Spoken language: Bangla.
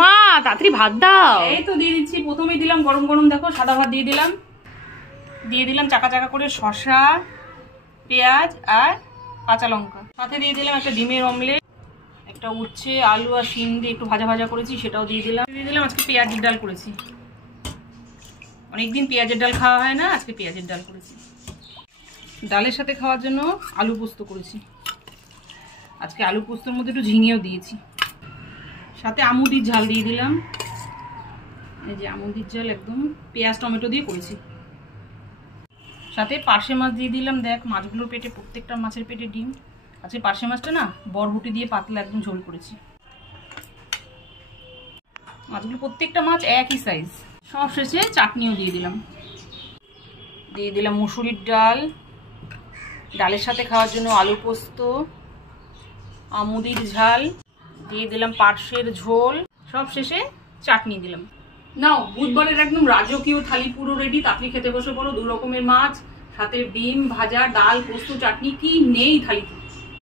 মা তাড়াতাড়ি ভাত দাও। এই তো দিয়ে দিচ্ছি, প্রথমেই দিলাম গরম গরম, দেখো সাদা ভাত দিয়ে দিলাম চাকা চাকা করে শসা, পেঁয়াজ আর কাঁচা লঙ্কা, সাথে দিয়ে দিলাম একটা ডিমের অমলেট, একটা উচ্ছে আলু আর শিম দিয়ে একটু ভাজা ভাজা করেছি সেটাও দিয়ে দিলাম। আজকে পেঁয়াজের ডাল করেছি, অনেকদিন পেঁয়াজের ডাল খাওয়া হয় না, আজকে পেঁয়াজের ডাল করেছি। ডালের সাথে খাওয়ার জন্য আলু পোস্ত করেছি, আজকে আলু পোস্তর মধ্যে একটু ঝিঙেও দিয়েছি, সাথে আমুদির ঝাল দিয়ে দিলাম। এই যে আমুদির ঝাল একদম পেঁয়াজ টমেটো দিয়ে করেছি, সাথে পার্শে মাছ দিয়ে দিলাম। দেখ মাছগুলোর পেটে, প্রত্যেকটা মাছের পেটে ডিম। আজকে পার্শে মাছটা না বরবটি দিয়ে পাতলা একদম ঝোল করেছি। মাছগুলো প্রত্যেকটা মাছ একই সাইজ। সব শেষে চাটনিও দিয়ে দিলাম মুসুরির ডাল, ডালের সাথে খাওয়ার জন্য আলু পোস্ত, আমুদির ঝাল দিয়ে দিলাম, পার্শের ঝোল, সব শেষে চাটনি দিলাম। নাও বুধবারের একদম রাজকীয় থালি পুরো রেডি, তাড়াতাড়ি খেতে বসে পড়ো। 2 রকমের মাছ, সাথে ডিম ভাজা, ডাল, পোস্ত, চাটনি, কি নেই থালিতে।